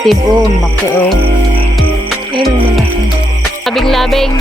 Tibon, laki oh. Ayun, malaki. Labing-labing.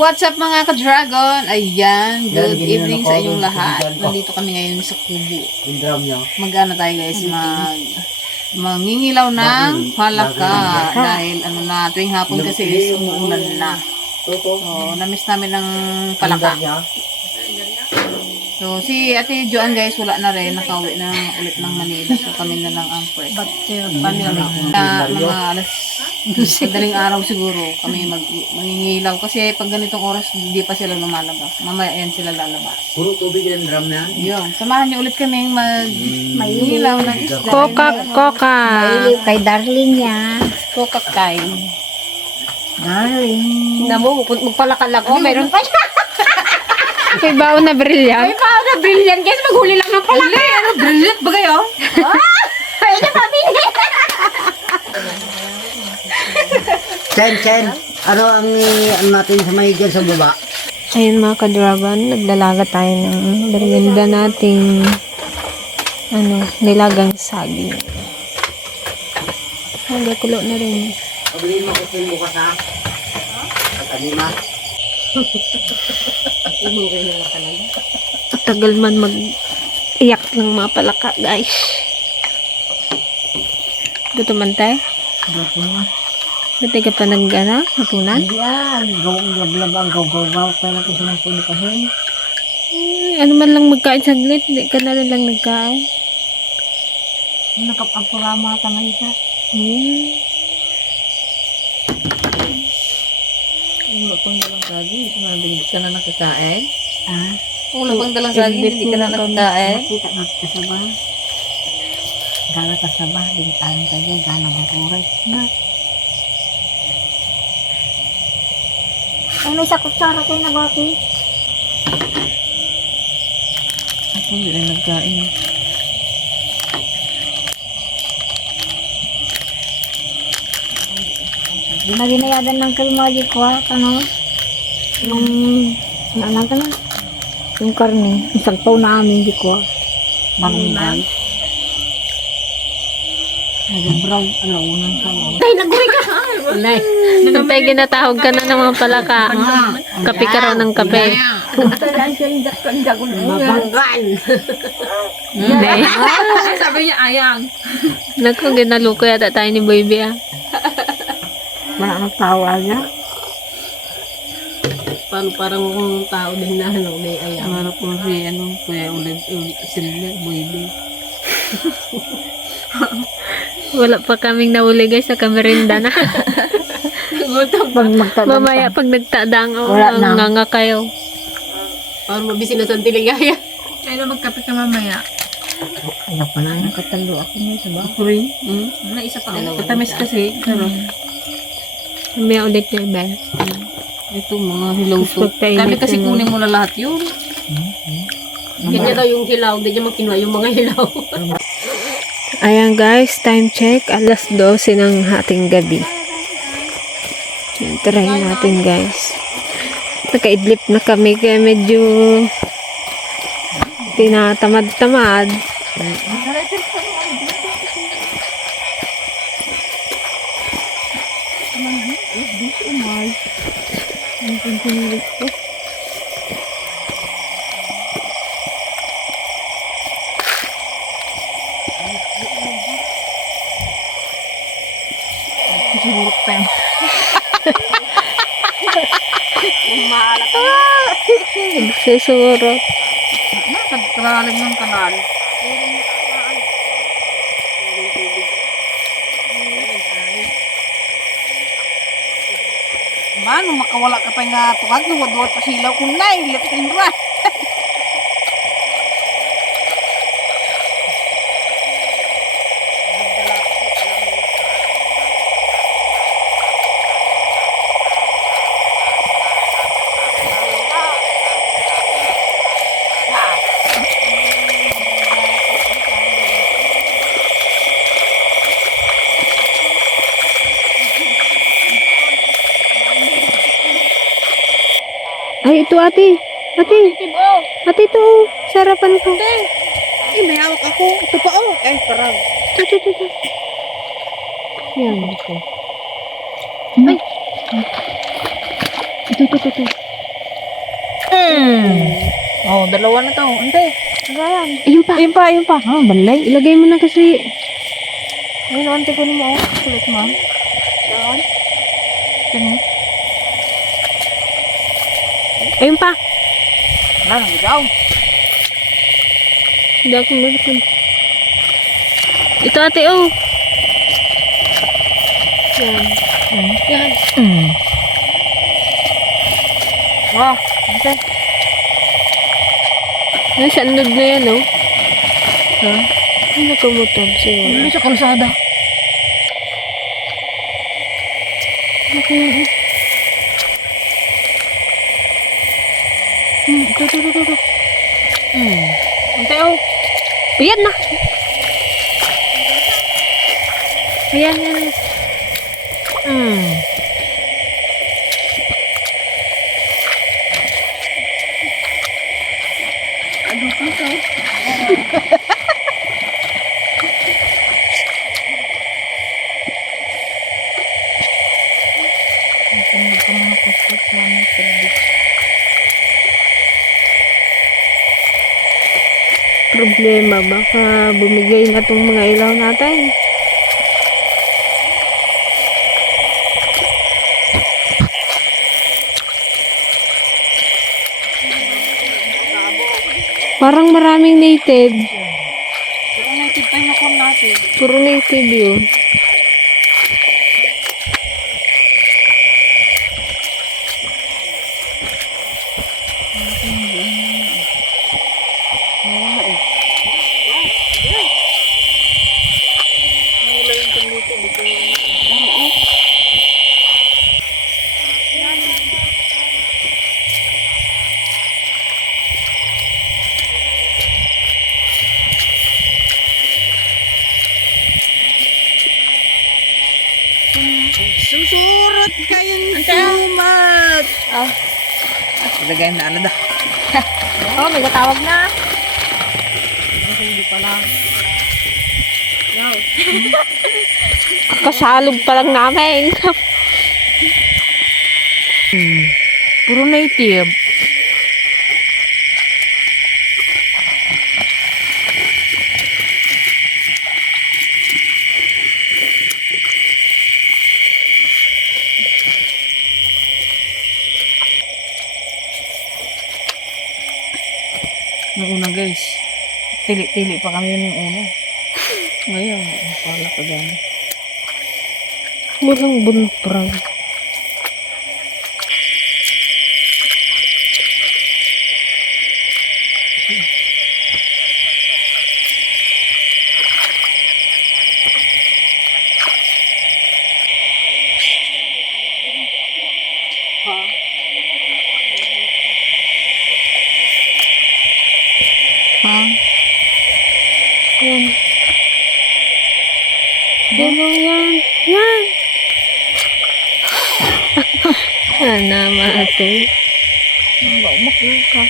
What's up mga ka-dragon? Ayan, good evening sa inyong lahat. Nandito kami ngayon sa Kubo. Mag-ano tayo guys, mangingilaw ng palaka. Dahil ano na, tuwing hapon kasi is umuulan na. So, namiss namin ng palaka. So, si Ate Joan guys, wala na rin. Nakauwi na ulit ng Manila. So, kami na lang ang first. Mga alas madaling araw siguro kami mangingilaw. Kasi pag ganitong oras, hindi pa sila lumalabas. Mamaya yan sila lalabas. Puro tubig yan, drum na yan. Yun. Samahan niyo ulit kami mangingilaw ng isda. Coca. Mailiw kay darling niya. Coca kay. Darling. Namo, magpalakalak. Oh, meron pa siya. May baon na brilliant. May paano na brilliant guys. Maghuli lang ng palaka. Ano, brilliant ba kayo? Ay, na pabili. Chen, ano ang natin sa may dyan sa baba? Ayun mga ka-dragon, naglalaga tayo ng merienda nating nilagang saging. Kulo na rin. Pabilin mo kutin bukas ha? At anima? Tagal man mag-iyak ng mga palaka, guys. Gusto man tayo? Ba't ka pa hapunan? Hindi yan. Gablab ang gaw-gaw-gaw. Kaya natin sa mga puno kasi. Ano man lang magkain saglit, di ka na rin lang nagkain. Nakapagpurama ka ngayon sa. Wala pang dalang saging, hindi ka na nakakain. Ah, Wala pang dalang saging, hindi ka na nakakain. nakita mo kasaba. Gala kasaba, bintaan ka dyan, gana maburay. Na. Ay, may sakutsara kayo na bati. Ako hindi rin nagkain. Di na ginayadan ng kalmali ko ha, ano? Yung, ano ka na? Yung karne, yung sagpaw namin di ko ha. Marumbay. Nag-brown, unang sawa. Ay, nag-uwi ka! Tay, ginatahog ka na ng mga palaka. Kape ka raw ng kape. Mabanggan! Hindi. Sabi niya, ayang. Naku, ginaluko yata tayo ni Baby ah. Wala nagtawa niya. Paano parang tao din na may ayang. Ano po si Kuya Silver, Boybe. Wala pa kaming nahuli guys sa kamerinda na. Mamaya pag nagtadang Wala na. nga kayo. Para mabisi na sa tiligaya. Ano magkape ka mamaya? Ano pa na, nakatalo ako ngayon sa Ako rin. Na isa pa. Katamis kasi. Pero, Mamaya ulit niya ba? ito mga hilaw to. Pagpainit Kami kasi na. kunin mo na lahat yun. Ganyan daw yung hilaw. Hindi niya magkinuha yung mga hilaw. Ayan guys, time check. Alas 12 ng ating gabi. Yan, try natin guys. Nakaidlip na kami kaya medyo tinatamad-tamad. Siguro pa yun. Nagsusurot. Nagkaralim ng kanal. Nga, nung makawala ka pa nga tukag, nuwad-wad pa silaw kung nay, lapin ra. Ay, ito ate. Ate. Ate, ito. Sarapan ko. Eh, may hawak ako. Ito pa, oh. Eh, parang. Ito. Yan. Ay. Ito. Oh, dalawa na to. Ante. Ayun pa. Ayun pa. Oh, balay. Ilagay mo na kasi. Ayun, ante ko mo. Kulit mo. Doon. Kani. Ayun pa. Wala nang ikaw. Hindi ako malakad. Ito ate, oh. Yan. Yan. Oh, ante. Ay, sandog na yan, oh. Ha? Ay, nakamotor siguro. Ulo sa kalsada. Ano kaya, oh? Ito. Ante, oh. Ayan na. Ayan. Problema, baka bumigay na tong mga ilaw natin. Parang maraming native. Pero native pa yung akong natin. Puro native yun. Susurot kayong sumat. Oh. Lagay na alada. Oh, may katawag na. Hindi pa lang. Kasalog pa lang namin. Puro native. Nung una guys, tili-tili pa kami yun yung una. Ngayon, pala ka gano'n. Walang bunprang. Ha? Yan. Yan. Yan. Ano ate? Umakul ka.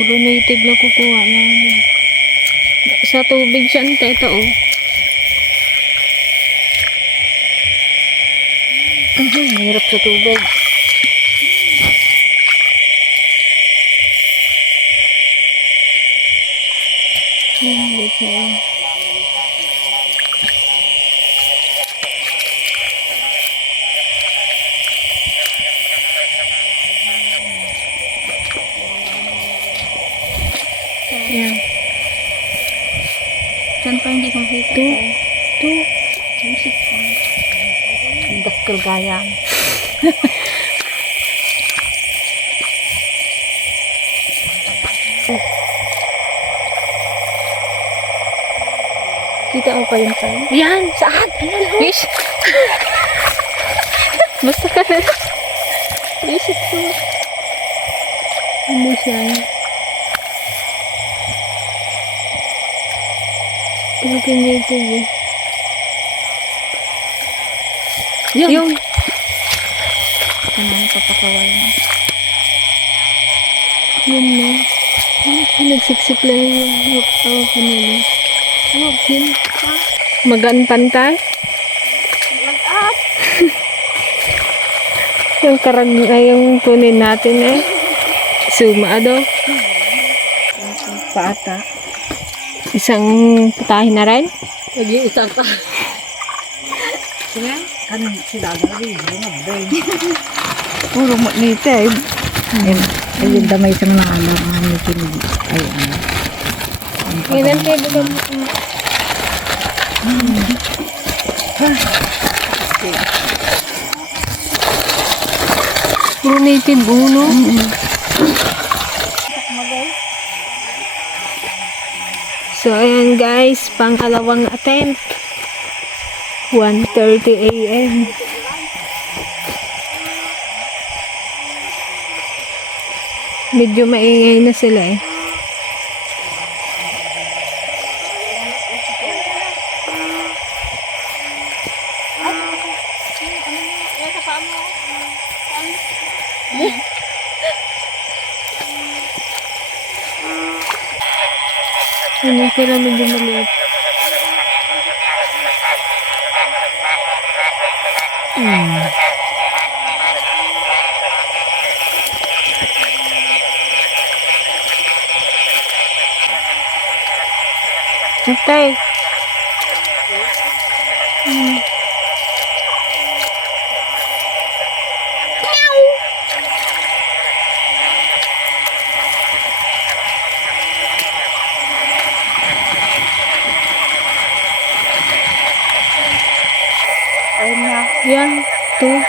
Puro native lang kukuha namin. Sa tubig siya, ante. Ito, oh. Mahirap sa tubig. Wait na lang. Yan. Saan pa hindi complete? Ito. Music. Kalgayan. Kita mo pa yung time? Yan! Saan? Fish! Basta ka na. Isip ko. Ano siya? Pag-native eh. Yung! Ano yung papakawal mo? Yun na. Nagsiksik lang yung kanila. Oh, yun. Magaan pantay? Yung karag ay yung kunin natin eh. Suma daw. Paata. Isang putahin na rin. Mag-iusap pa. Sige, kan si Dadari, brain. Puro mo nito eh. Ayun damay sa mga ano, mga nikin. Ay, ano. Ngayon tayo buka mo. Puro native uno. So, ayan guys, pangalawang attempt. 1:30 a.m. Medyo maingay na sila eh. Ano sila medyo maliit. Hintay. Ayun na. Yan. Ito.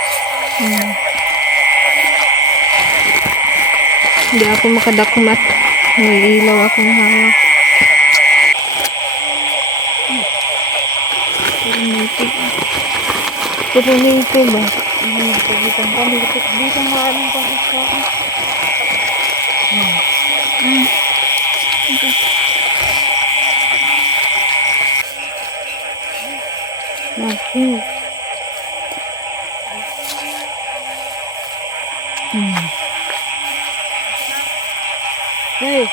Hindi ako makadakmat. May ilaw akong hawak. Pero native ba? Pagkitang kami, dito maraming pang isa. Hey.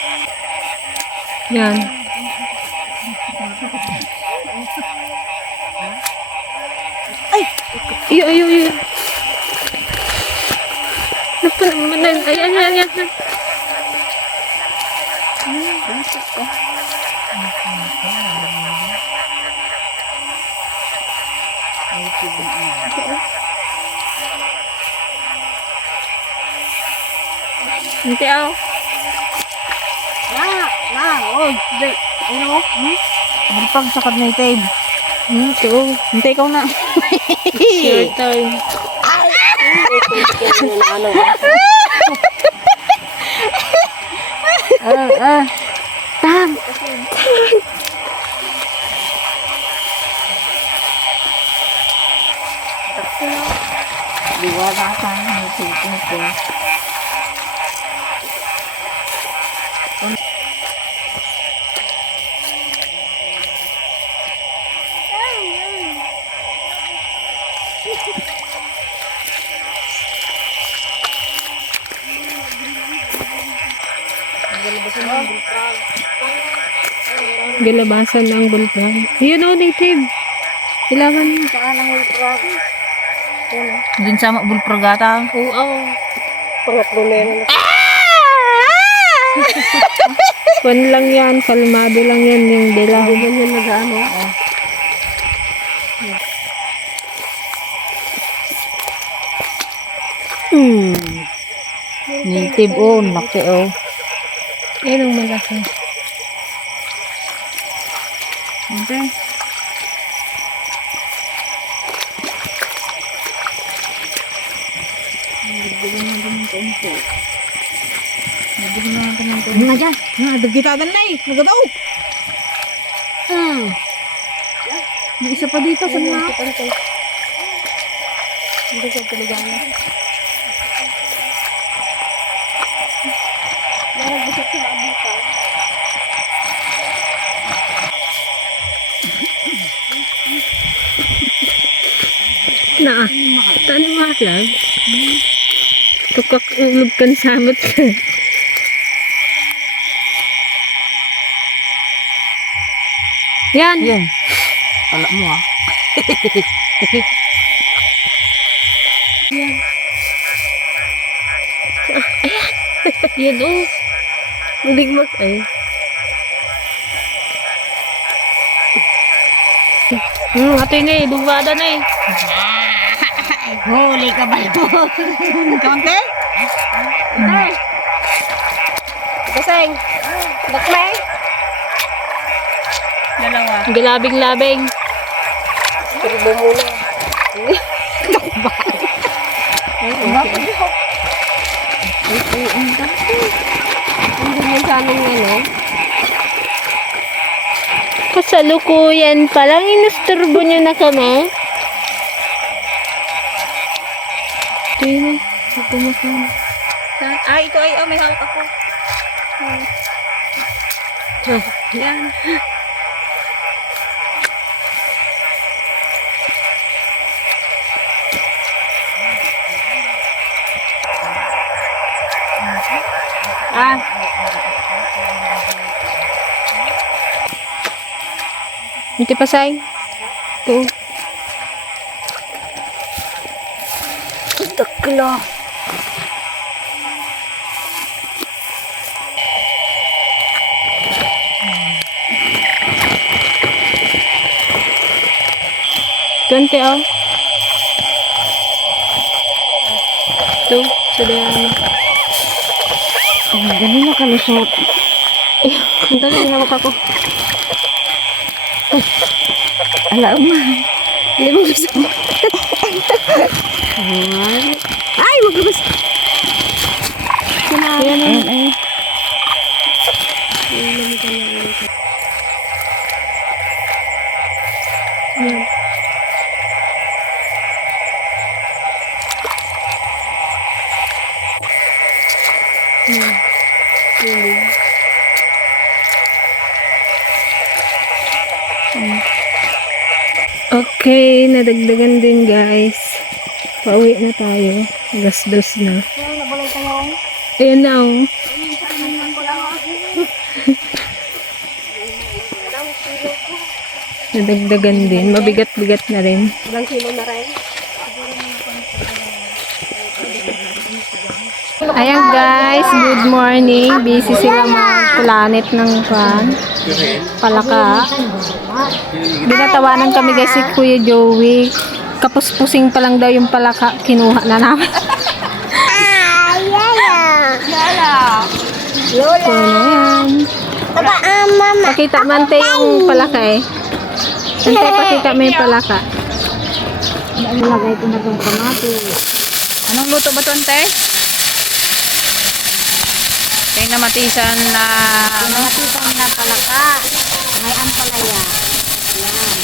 Yan. Ay! Iyo, iyo, iyo. Naman, ayan, ayan, ayan. Hindi ako. Oy, di. Ano? Malipag sa native. Ito. Hintay ikaw na. It's your turn. Tam. Diwa na sa native ko. Galabasan ng bulkan. Yun o, native. Ilawan mo. Din sama bulprogata. Oo. Pangatlo na yan. Kwan lang yan. Kalmado lang yan yung dilaw. Hindi man yan nag-ano. Native laki Yan ang malaki. Hintay. po. Ano nga dyan? Nagkitadan na eh. Nagadaw. May isa pa dito sa mga. Hindi ko talaga. Na, tanong nga lang. Tukak ulog kan samot ka. Yan. Yan. Alam mo ah. Yan oh. Mulig mo. Ay. Ato yun eh. Bumada na eh. Huli ka ba yun? Kaunti? Kaseng. Bakme. Dalawa. Galabing-labing. Turbo muna. Hindi mo sa aming ano. Kasalukuyan pa lang. Inasturbo nyo na kami. Ito yun. Ito ay, may hawak ako. Yan. Hindi pa say. Ito. Takla. Ganti oh. Ito. Sudah ano. Ganun na kalusot. Ang dali hawak ako. Alam mo. Hindi mo gusto mo. Ay, maglabas. Yan oh. Ay. Yan. Okay, nadagdagan din guys. Pauwi na tayo. Alas 2 na. Ayan na oh. Nadagdagan din. Mabigat-bigat na rin. Ilang kilo na rin? Ayan guys, good morning. Busy sila mag-planet ng palaka. Binatawanan kami guys si Kuya Joey. Kapuspusing pa lang daw yung palaka. Kinuha na namin. Lola. So, ayan. Taba, mama. Pakita mante yung palaka eh. Ante, pakita mo yung palaka. Nilagay ko na itong kamatis. Anong luto ba ito, ante? Kaya namatisan na ano? Nakatitan na palaka. May ampalaya. Yan.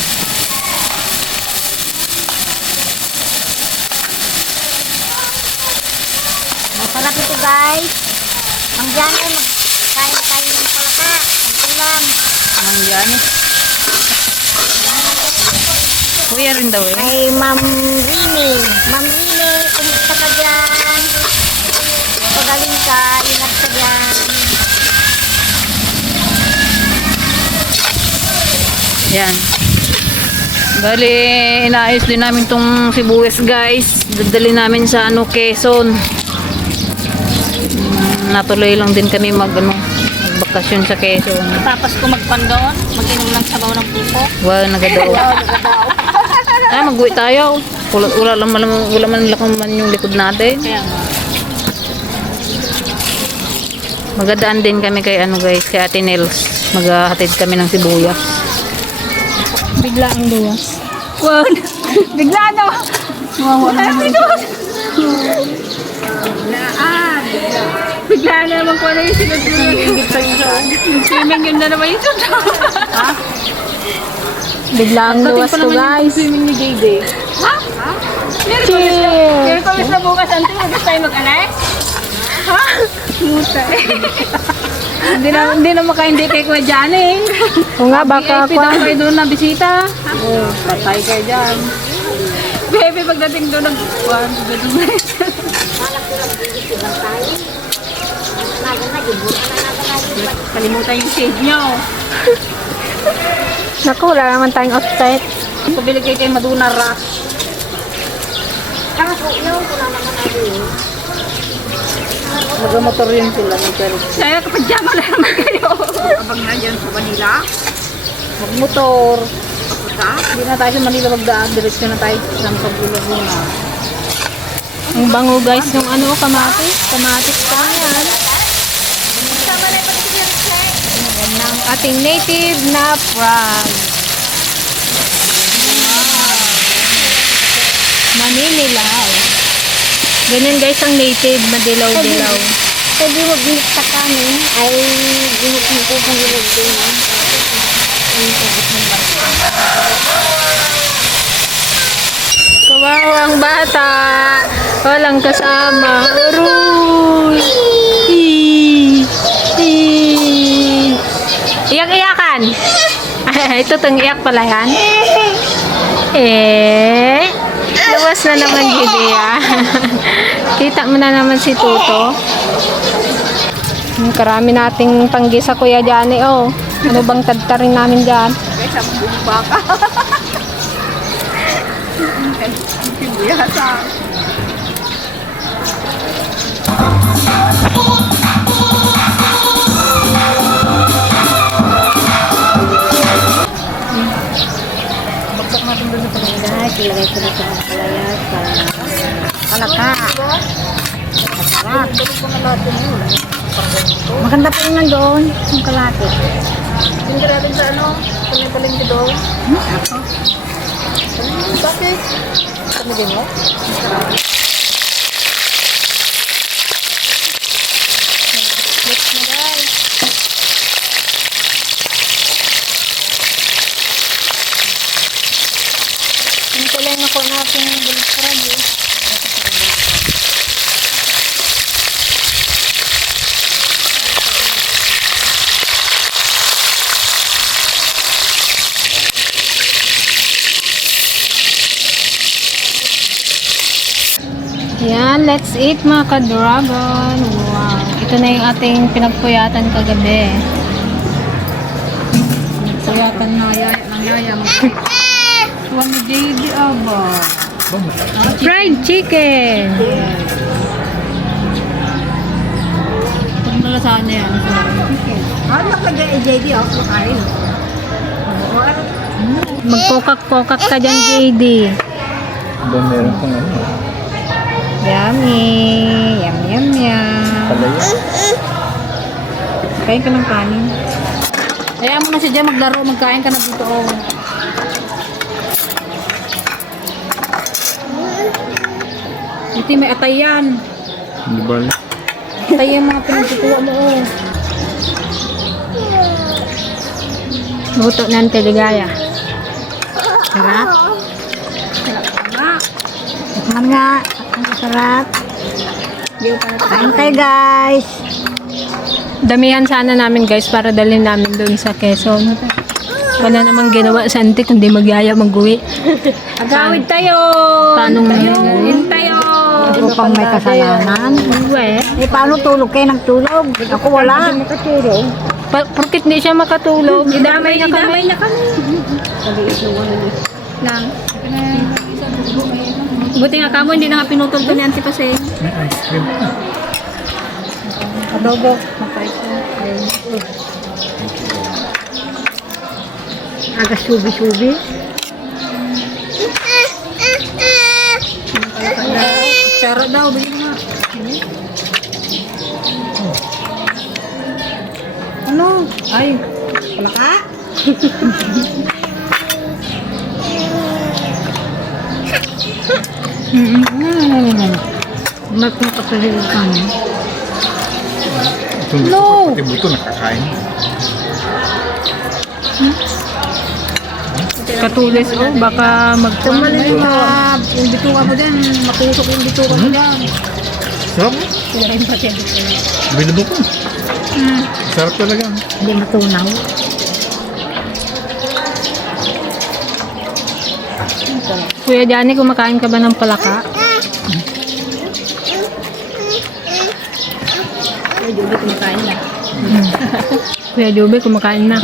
Masarap ito guys. Ang dyan ay magkain tayo ng palaka. Ang ulam. Anong yan eh? Kuya rin daw eh. Ay, Ma'am Rini. Ma'am Rini, kumusta ka dyan? Pagaling ka, ingat ka dyan. Yan. Bali, inaayos din namin tong sibuyas guys. Dadali namin sa ano, Quezon. Natuloy lang din kami magbakasyon sa Quezon. Papas ko magpandoon, mag-inom ng sabaw ng pupo. Wow, nagadaw. Ay, mag-uwi tayo. Wala man lakang yung likod natin. Kaya nga. Magadaan din kami kay ano guys, kay Ate Nels. Maghahatid kami ng sibuyas. Bigla ang duwas. Wow, bigla na. Wala dito. Bigla na naman ko na yung sinunod. Swimming yun na naman yung sunod. Ha? Bigla ang luwas ko, guys. Swimming ni JD. Cheers! Miyerkules na bukas, Ante. Gusto tayo mag-alay? Hindi na makaindi kay Kuya Johnny. O nga, baka VIP daw kayo doon na bisita. Oo, patay kayo dyan. Baby, pagdating doon nag-1, kalimutan yung shade nyo. Naku, wala naman tayong offset. Pabili kayo kay Maduna Rush. Mag-motor yun sila. Kaya kapag-jama na naman kayo. Abang na dyan sa Manila. Mag-motor. Hindi na tayo sa Manila magdaan. Diretso na tayo sa Pagbulag muna. Ang bango, guys, yung ano, kamatis. Kamatis pa yan. Yan ang ating native na frog. Maninilaw. Ganyan, guys, ang native. Madilaw-dilaw. Pwede mo bilik sa kanin, ay bilik mo po kung bilik din. Kawawa ang bata. Walang kasama. Aroy. Iyak-iyakan. Ito tong iyak pala yan. Luwas na naman gidi ah. Kita mo na naman si Tuto. Karami nating panggisa Kuya Johnny. Oh, ano bang tadtarin namin dyan? Guys, ang buong baka. Sibuyasa. Bagsak natin doon sa pagkakas. Guys, ilagay ko na sa kalayas para kalaka. Masarap. Maganda pa yun doon, yung kalaki. Tingnan natin sa ano, kung may palengke doon. Ako. Bakit? Kamagin mo? Yung kulay na ko natin yung bulitrag eh. Yan, let's eat mga ka-dragon. Wow. Ito na yung ating pinagpuyatan kagabi. Kuyatan na yaya, ng yaya. Tuwan ni JD, aba. Fried chicken. Kung nalasahan niya yan. Ano ka dyan, JD? Ako kain. Magkokak-kokak ka dyan, JD. Doon meron pang ano. Yummy. Yum, yum, yum. Palaya. Kain ka ng kanin. Kaya mo na siya dyan maglaro, magkain ka na dito. Oh. Ito may atay yan. Di ba? Atay yung mga pinagtutuwa mo. Oh. Luto ng teligaya. Sarap. Tikman nga. Ang masarap. Kain tayo, guys. Damihan sana namin guys para dalhin namin doon sa Quezon. Wala namang ginawa sa antik, hindi magyaya mag-uwi. Agawid tayo! Paano Agawid tayo! Ako pang may kasalanan. Uwe. Eh, paano tulog kayo nagtulog? Ako wala. Porkit hindi siya makatulog. Idamay niya kami. Lang. Buti nga kamo, hindi na nga pinutol ko ni Auntie Pasay. May ice cream. Adobo. Mapait ko. Aga subi-subi. Charo daw, bigyan mo nga. Ano? Ay, wala ka? Ba't mo kasahil ka mo? Itong No! pati buto nakakain. Katulis, oh, baka magtumal. Yung bituka mo dyan, matusok yung bituka mo dyan. Sarap. Bilabo ko. Sarap talaga. Hindi matunaw. Kuya Johnny, kumakain ka ba ng palaka? Kuya Joby, kumakain na.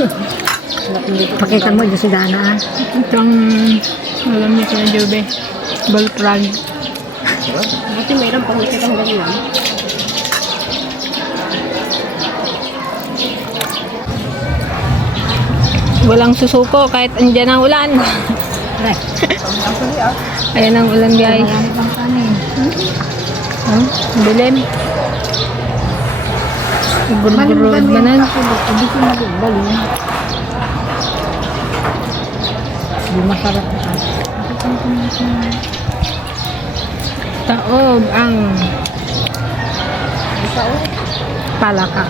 Pakita mo, Diyos si Dana. Itong, alam niyo Kuya Joby, balprag. Buti mayroon pang kitang ganyan. Walang susuko kahit andyan ang ulan. Ayan ang ulan guys. Marami pang kanin. Oh, bilim. Gurugurug manan. Hindi ko mag-bali. Hindi masarap na. Taog ang palaka.